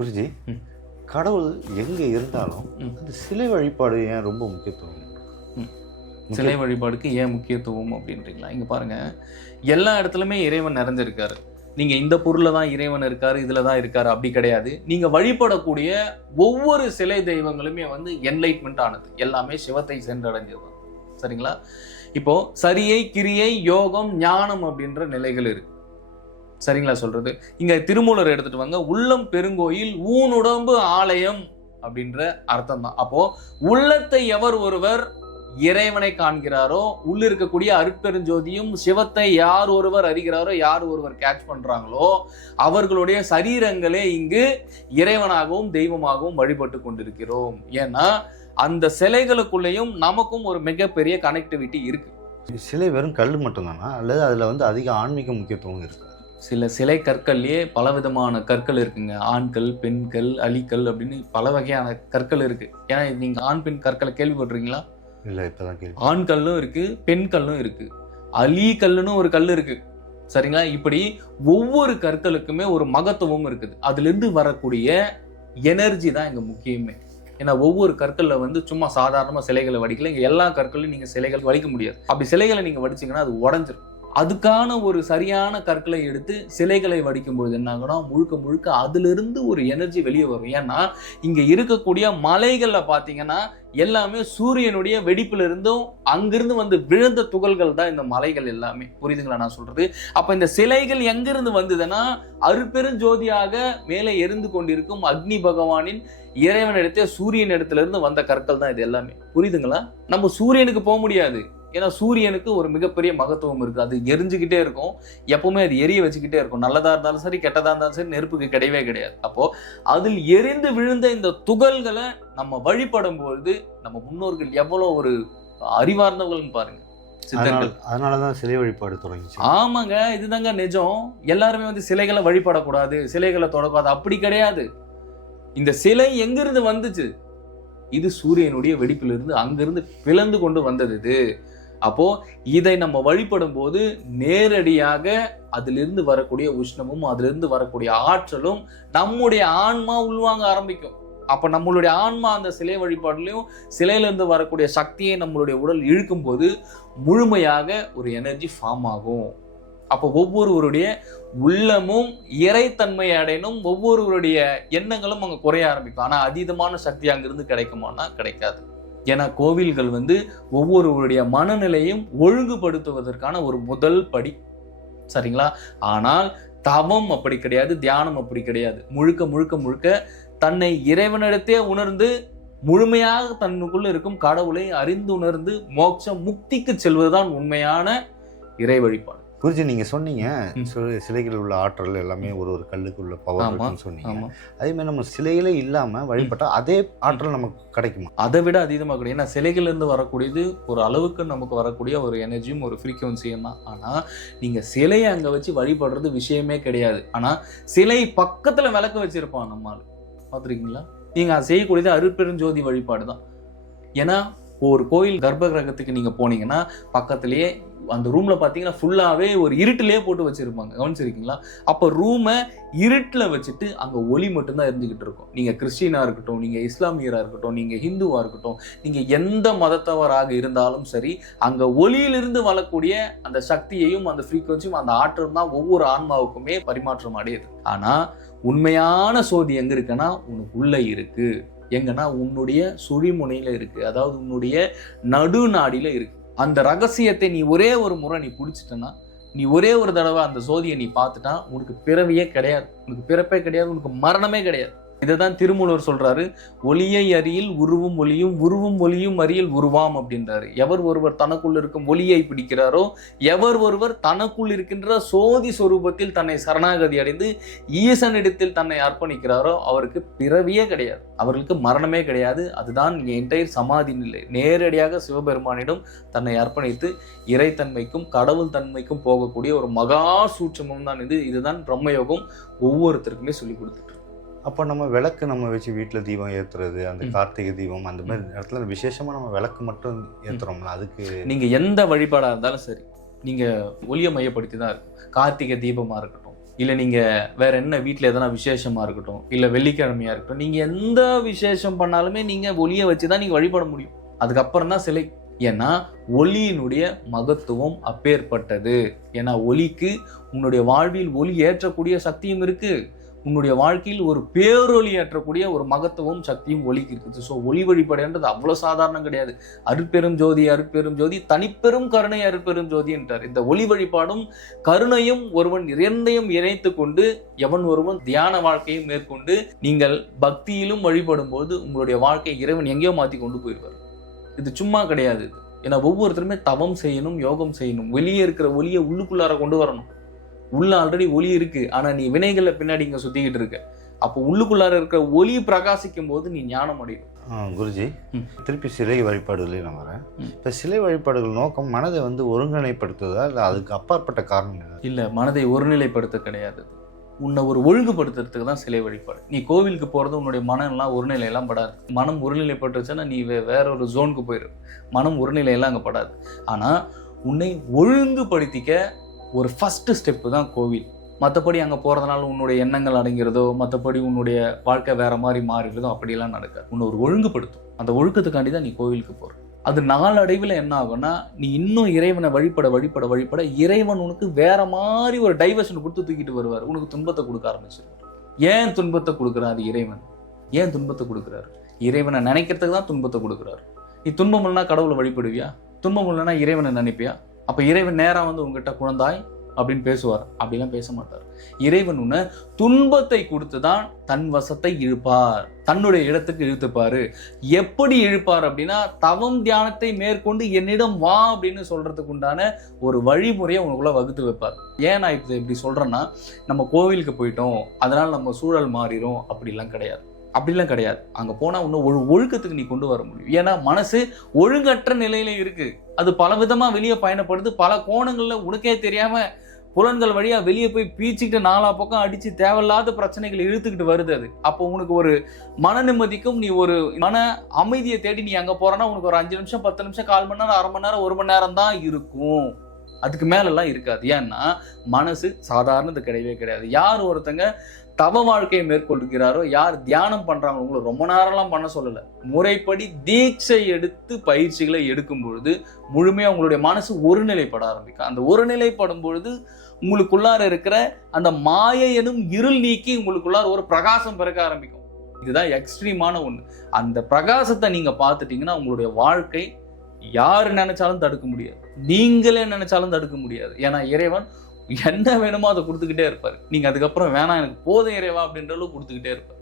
குருஜி, கடவுள் எங்கே இருந்தாலும் அந்த சிலை வழிபாடு ஏன் ரொம்ப முக்கியத்துவம்? சிலை வழிபாடுக்கு ஏன் முக்கியத்துவம் அப்படின்றீங்களா? இங்கே பாருங்கள், எல்லா இடத்துலையுமே இறைவன் நிறைஞ்சிருக்காரு. நீங்கள் இந்த பொருளில் தான் இறைவன் இருக்காரு, இதில் தான் இருக்காரு அப்படி கிடையாது. நீங்கள் வழிபடக்கூடிய ஒவ்வொரு சிலை தெய்வங்களுமே வந்து என்லைட்மெண்ட் ஆனது, எல்லாமே சிவத்தை சென்றடைஞ்சது. சரிங்களா? இப்போ சரியை, கிரியை, யோகம், ஞானம் அப்படின்ற நிலைகள் இருக்கு. சரிங்களா சொல்றது? இங்க திருமூலர் எடுத்துட்டு வாங்க, உள்ளம் பெருங்கோயில் ஊனுடம்பு ஆலயம் அப்படின்ற அர்த்தம் தான். அப்போ உள்ளத்தை எவர் ஒருவர் இறைவனை காண்கிறாரோ, உள்ள இருக்கக்கூடிய அருட்பெருஞ்சோதியும் சிவத்தை யார் ஒருவர் அறிகிறாரோ, யார் ஒருவர் கேட்ச் பண்றாங்களோ, அவர்களுடைய சரீரங்களே இங்கு இறைவனாகவும் தெய்வமாகவும் வழிபட்டு கொண்டிருக்கிறோம். ஏன்னா அந்த சிலைகளுக்குள்ளேயும் நமக்கும் ஒரு மிகப்பெரிய கனெக்டிவிட்டி இருக்கு. சிலை வெறும் கல் மட்டும்தானா, அல்லது அதுல வந்து அதிக ஆன்மீக முக்கியத்துவம் இருக்கு? சில சிலை கற்கள்லயே பல விதமான கற்கள் இருக்குங்க. ஆண்கள், பெண்கள், அலிக்கல் அப்படின்னு பல வகையான கற்கள் இருக்கு. ஏன்னா நீங்க ஆண் பெண் கற்களை கேள்விப்பட்டிருக்கீங்களா? இல்ல, இப்பதான் கேள்வி. ஆண் கல்லும் இருக்கு, பெண் கல்லும் இருக்கு, அலி கல்லுன்னு ஒரு கல் இருக்கு. சரிங்களா? இப்படி ஒவ்வொரு கற்களுக்குமே ஒரு மகத்துவம் இருக்குது. அதுல இருந்து வரக்கூடிய எனர்ஜி தான் இங்க முக்கியமே. ஏன்னா ஒவ்வொரு கற்கள்ல வந்து சும்மா சாதாரணமா சிலைகளை வடிக்கல. இங்க எல்லா கற்களையும் நீங்க சிலைகள் வடிக்க முடியாது. அப்படி சிலைகளை நீங்க வடிச்சீங்கன்னா அது உடஞ்சிரும். அதுக்கான ஒரு சரியான கற்களை எடுத்து சிலைகளை வடிக்கும் பொழுது என்ன ஆகும்னா, முழுக்க முழுக்க அதுல இருந்து ஒரு எனர்ஜி வெளியே வரும். ஏன்னா இங்க இருக்கக்கூடிய மலைகள்ல பாத்தீங்கன்னா எல்லாமே சூரியனுடைய வெடிப்புல இருந்தும் அங்கிருந்து வந்து விழுந்த துகள்கள் தான் இந்த மலைகள் எல்லாமே. புரியுதுங்களா நான் சொல்றது? அப்ப இந்த சிலைகள் எங்கிருந்து வந்ததுன்னா, அருட்பெருஞ்சோதியாக மேலே எரிந்து கொண்டிருக்கும் அக்னி பகவானின் இறைவனிடத்தே சூரியன் இடத்துல இருந்து வந்த கற்கள் தான் இது எல்லாமே. புரியுதுங்களா? நம்ம சூரியனுக்கு போக முடியாது. ஏன்னா சூரியனுக்கு ஒரு மிகப்பெரிய மகத்துவம் இருக்கு. அது எரிஞ்சுக்கிட்டே இருக்கும், எப்பவுமே அது எரிய வச்சுக்கிட்டே இருக்கும். நல்லதா இருந்தாலும் சரி, கெட்டதா இருந்தாலும் சரி, நெருப்புக்கு கிடையவே கிடையாது. அப்போ அதில் எரிந்து விழுந்த இந்த துகள்களை நம்ம வழிபடும் பொழுது நம்ம முன்னோர்கள் எவ்வளவு ஒரு அறிவார்ந்தவர்கள்னு பாருங்க. அதனாலதான் சிலை வழிபாடு தொடங்கிச்சு. ஆமாங்க, இதுதாங்க நிஜம். எல்லாருமே வந்து சிலைகளை வழிபடக்கூடாது, சிலைகளை தொடக்கூடாது அப்படி கிடையாது. இந்த சிலை எங்கிருந்து வந்துச்சு? இது சூரியனுடைய வெடிப்பிலிருந்து அங்கிருந்து பிளந்து கொண்டு வந்தது இது. அப்போ இதை நம்ம வழிபடும் போது நேரடியாக அதிலிருந்து வரக்கூடிய உஷ்ணமும் அதிலிருந்து வரக்கூடிய ஆற்றலும் நம்முடைய ஆன்மா உள்வாங்க ஆரம்பிக்கும். அப்ப நம்மளுடைய ஆன்மா அந்த சிலை வழிபாடுலையும் சிலையிலிருந்து வரக்கூடிய சக்தியை நம்மளுடைய உடல் இழுக்கும் போது முழுமையாக ஒரு எனர்ஜி ஃபார்ம் ஆகும். அப்போ ஒவ்வொருவருடைய உள்ளமும் இறைத்தன்மை அடையணும், ஒவ்வொருவருடைய எண்ணங்களும் அங்கே குறைய ஆரம்பிக்கும். ஆனால் அதீதமான சக்தி அங்கிருந்து கிடைக்குமானா கிடைக்காது. ஏன்னா கோவில்கள் வந்து ஒவ்வொருவருடைய மனநிலையும் ஒழுங்குபடுத்துவதற்கான ஒரு முதல் படி. சரிங்களா? ஆனால் தவம் அப்படி கிடையாது, தியானம் அப்படி கிடையாது. முழுக்க முழுக்க முழுக்க தன்னை இறைவனிடத்தே உணர்ந்து முழுமையாக தன்னுக்குள்ள இருக்கும் கடவுளை அறிந்து உணர்ந்து மோட்சம் முக்திக்கு செல்வதுதான் உண்மையான இறை வழிபாடு. குருஜி, நீங்க சொன்னீங்க சிலைகள் உள்ள ஆற்றல் எல்லாமே ஒரு ஒரு கல்லுக்கு உள்ள பவர் சொன்னீங்க. அதே மாதிரி நம்ம சிலைகளே இல்லாம வழிபட்டா அதே ஆற்றல் நமக்கு கிடைக்குமா? அதை விட அதிகமாக கிடையாது. ஏன்னா சிலைகள் இருந்து வரக்கூடியது ஒரு அளவுக்கு நமக்கு வரக்கூடிய ஒரு எனர்ஜியும் ஒரு ஃப்ரீக்குவன்சியும் தான். ஆனா நீங்க சிலையை அங்க வச்சு வழிபடுறது விஷயமே கிடையாது. ஆனா சிலை பக்கத்துல விளக்கு வச்சிருப்பான் நம்மால், பார்த்துருக்கீங்களா? நீங்க அதை செய்யக்கூடியது அருட்பெருஞ்சோதி வழிபாடு தான். ஏன்னா ஒரு கோயில் கர்ப்ப கிரகத்துக்கு நீங்க போனீங்கன்னா பக்கத்திலேயே அந்த ரூம்ல பாத்தீங்கன்னா ஃபுல்லாவே ஒரு இருட்டிலேயே போட்டு வச்சிருப்பாங்க. கவனிச்சிருக்கீங்களா? அப்ப ரூமை இருட்டுல வச்சுட்டு அங்க ஒளி மட்டும்தான் இருந்துகிட்டு இருக்கும். நீங்க கிறிஸ்டினா இருக்கட்டும், நீங்க இஸ்லாமியரா இருக்கட்டும், நீங்க ஹிந்துவா இருக்கட்டும், நீங்க எந்த மதத்தவராக இருந்தாலும் சரி, அங்க ஒளியிலிருந்து வரக்கூடிய அந்த சக்தியையும் அந்த ஃப்ரீக்வன்சியும் அந்த ஆற்றலும் தான் ஒவ்வொரு ஆன்மாவுக்குமே பரிமாற்றம் அடையுது. ஆனா உண்மையான சோதி எங்க இருக்குன்னா உனக்கு உள்ள இருக்கு. எங்கன்னா உன்னுடைய சுழிமுனையில இருக்கு, அதாவது உன்னுடைய நடுநாடியில இருக்கு. அந்த ரகசியத்தை நீ ஒரே ஒரு முறை நீ பிடிச்சிட்டனா, நீ ஒரே ஒரு தடவை அந்த சோதியை நீ பார்த்துட்டா உனக்கு பிறவியே கிடையாது, உனக்கு பிறப்பே கிடையாது, உனக்கு மரணமே கிடையாது. இதைதான் திருமூலர் சொல்றாரு, ஒளியை அறியில் உருவும் ஒளியும், உருவும் ஒளியும் அறியில் உருவாம் அப்படின்றாரு. எவர் ஒருவர் தனக்குள் இருக்கும் ஒளியை பிடிக்கிறாரோ, எவர் ஒருவர் தனக்குள் இருக்கின்ற சோதி சொரூபத்தில் தன்னை சரணாகதி அடைந்து ஈசனிடத்தில் தன்னை அர்ப்பணிக்கிறாரோ அவருக்கு பிறவியே கிடையாது, அவர்களுக்கு மரணமே கிடையாது. அதுதான் என்டையர் சமாதி நிலை. நேரடியாக சிவபெருமானிடம் தன்னை அர்ப்பணித்து இறைத்தன்மைக்கும் கடவுள் தன்மைக்கும் போகக்கூடிய ஒரு மகா சூட்சமம் தான் இது. இதுதான் பிரம்மயோகம் ஒவ்வொருத்தருக்குமே சொல்லி கொடுத்துட்டு. அப்போ நம்ம விளக்கு நம்ம வச்சு வீட்டில் தீபம் ஏற்றுறது, அந்த கார்த்திகை தீபம் அந்த மாதிரி இடத்துல விசேஷமாக நம்ம விளக்கு மட்டும் ஏற்றுறோம்ல, அதுக்கு நீங்கள் எந்த வழிபாடாக இருந்தாலும் சரி நீங்கள் ஒளியை மையப்படுத்தி தான் இருக்கும். கார்த்திகை தீபமாக இருக்கட்டும், இல்லை நீங்கள் வேற என்ன வீட்டில் எதனா விசேஷமாக இருக்கட்டும், இல்லை வெள்ளிக்கிழமையாக இருக்கட்டும், நீங்கள் எந்த விசேஷம் பண்ணாலுமே நீங்கள் ஒளியை வச்சு தான் நீங்கள் வழிபட முடியும். அதுக்கப்புறம் தான் சிலை. ஏன்னா ஒளியினுடைய மகத்துவம் அப்பேற்பட்டது. ஏன்னா ஒளிக்கு உன்னுடைய வாழ்வில் ஒளி ஏற்றக்கூடிய சக்தியும் இருக்கு, உன்னுடைய வாழ்க்கையில் ஒரு பேரொளி ஏற்றக்கூடிய ஒரு மகத்துவம் சக்தியும் ஒளிக்கு இருக்குது. ஸோ ஒளி வழிபாடுன்றது அவ்வளோ சாதாரணம் கிடையாது. அருட்பெரும் ஜோதி அருட்பெரும் ஜோதி தனிப்பெரும் கருணை அருட்பெரும் ஜோதி என்றார். இந்த ஒளி வழிபாடும் கருணையும் ஒருவன் இரண்டையும் இணைத்து கொண்டு எவன் ஒருவன் தியான வாழ்க்கையை மேற்கொண்டு நீங்கள் பக்தியிலும் வழிபடும் போது உங்களுடைய வாழ்க்கை இறைவன் எங்கேயோ மாற்றி கொண்டு போயிடுவார். இது சும்மா கிடையாது. ஏன்னா ஒவ்வொருத்தருமே தவம் செய்யணும், யோகம் செய்யணும். வெளியே இருக்கிற ஒளியை உள்ளுக்குள்ளார கொண்டு வரணும். உள்ள ஆல்ரெடி ஒளி இருக்கு, ஆனா நீ வினைகளை பின்னாடி இங்க சுத்திக்கிட்டு இருக்க. அப்போ உள்ளுக்குள்ளார இருக்கிற ஒளி பிரகாசிக்கும் போது நீ ஞானம் அடையும். குருஜி, திருப்பி சிலை வழிபாடுகளே நான் வரேன். இப்போ சிலை வழிபாடுகள் நோக்கம் மனதை ஒருங்கிணைப்படுத்துதா இல்லை அதுக்கு அப்பாற்பட்ட காரணம் இல்லை? மனதை ஒருநிலைப்படுத்த கிடையாது, உன்னை ஒரு ஒழுங்குபடுத்துறதுக்கு தான் சிலை வழிபாடு. நீ கோவிலுக்கு போகிறது உன்னுடைய மனம்லாம் ஒருநிலையெல்லாம் படாது. மனம் ஒருநிலைப்பட்டுச்சுன்னா நீ வேற ஒரு ஜோனுக்கு போயிடும். மனம் ஒருநிலையெல்லாம் அங்கே படாது. ஆனால் உன்னை ஒழுங்குபடுத்திக்க ஒரு ஃபஸ்ட்டு ஸ்டெப்பு தான் கோவில். மற்றபடி அங்கே போகிறதுனால உன்னுடைய எண்ணங்கள் அடங்கிறதோ, மற்றபடி உன்னுடைய வாழ்க்கை வேற மாதிரி மாறிடுறதோ அப்படிலாம் நடக்காது. உன்னை ஒரு ஒழுங்குபடுத்தும். அந்த ஒழுக்கத்துக்காண்டி தான் நீ கோவிலுக்கு போகிற. அது நாளடைவில் என்ன ஆகும்னா, நீ இன்னும் இறைவனை வழிபட வழிபட வழிபட இறைவன் உனக்கு வேற மாதிரி ஒரு டைவர்ஷன் கொடுத்து தூக்கிட்டு வருவார். உனக்கு துன்பத்தை கொடுக்க ஆரம்பிச்சிருவார். ஏன் துன்பத்தை கொடுக்குறாரு இறைவன்? ஏன் துன்பத்தை கொடுக்குறாரு? இறைவனை நினைக்கிறதுக்கு தான் துன்பத்தை கொடுக்குறாரு. நீ துன்பம் இல்லைனா கடவுளை வழிபடுவியா? துன்பம் இல்லைனா இறைவனை நினைப்பியா? அப்போ இறைவன் நேராக உங்ககிட்ட குழந்தாய் அப்படின்னு பேசுவார்? அப்படிலாம் பேச மாட்டார். இறைவன் உன்னை துன்பத்தை கொடுத்து தான் தன் வசத்தை இழுப்பார், தன்னுடைய இடத்துக்கு இழுத்துப்பாரு. எப்படி இழுப்பார் அப்படின்னா, தவம் தியானத்தை மேற்கொண்டு என்னிடம் வா அப்படின்னு சொல்றதுக்கு உண்டான ஒரு வழிமுறையை உனக்குள்ள வகுத்து வைப்பார். ஏன் நான் இப்படி சொல்றேன்னா, நம்ம கோவிலுக்கு போயிட்டோம் அதனால நம்ம சூழல் மாறிடும் அப்படிலாம் கிடையாது. அங்கே போனால் இன்னும் ஒரு ஒழுக்கத்துக்கு நீ கொண்டு வர முடியும். ஏன்னா மனசு ஒழுங்கற்ற நிலையில இருக்கு. அது பல விதமாக வெளியே பயணப்படுது. பல கோணங்களில் உனக்கே தெரியாம புலன்கள் வழியா வெளியே போய் பீச்சிக்கிட்டு நாலா பக்கம் அடிச்சு தேவையில்லாத பிரச்சனைகளை இழுத்துக்கிட்டு வருது. அது அப்போ உனக்கு ஒரு மன நிம்மதிக்கும், நீ ஒரு மன அமைதியை தேடி நீ அங்கே போறன்னா உனக்கு ஒரு 5 நிமிஷம் 10 நிமிஷம் 1/4 மணி நேரம் 1/2 மணி நேரம் 1 மணி நேரம் தான் இருக்கும். அதுக்கு மேலெல்லாம் இருக்காது. ஏன்னா மனசு சாதாரணது கிடையவே கிடையாது. யார் ஒருத்தங்க தவ வாழ்க்கையை மேற்கொள்கிறாரோ, யார் தியானம் பண்றாங்க, உங்களை ரொம்ப நேரம்லாம் பண்ண சொல்லலை, முறைப்படி தீட்சை எடுத்து பயிற்சிகளை எடுக்கும் பொழுது முழுமையாக உங்களுடைய மனசு ஒருநிலைப்பட ஆரம்பிக்கும். அந்த ஒருநிலைப்படும் பொழுது உங்களுக்குள்ளார இருக்கிற அந்த மாயை எனும் இருள் நீக்கி உங்களுக்குள்ளார ஒரு பிரகாசம் பிறக்க ஆரம்பிக்கும். இதுதான் எக்ஸ்ட்ரீமான ஒண்ணு. அந்த பிரகாசத்தை நீங்க பார்த்துட்டீங்கன்னா உங்களுடைய வாழ்க்கை யாரு நினைச்சாலும் தடுக்க முடியாது, நீங்களே நினைச்சாலும் தடுக்க முடியாது. ஏன்னா இறைவன் என்ன வேணுமோ அதை கொடுத்துக்கிட்டே இருப்பாரு. நீங்க அதுக்கப்புறம் வேணாம் எனக்கு போதும் இறைவா அப்படின்ற அளவுக்கு கொடுத்துக்கிட்டே இருப்பாரு.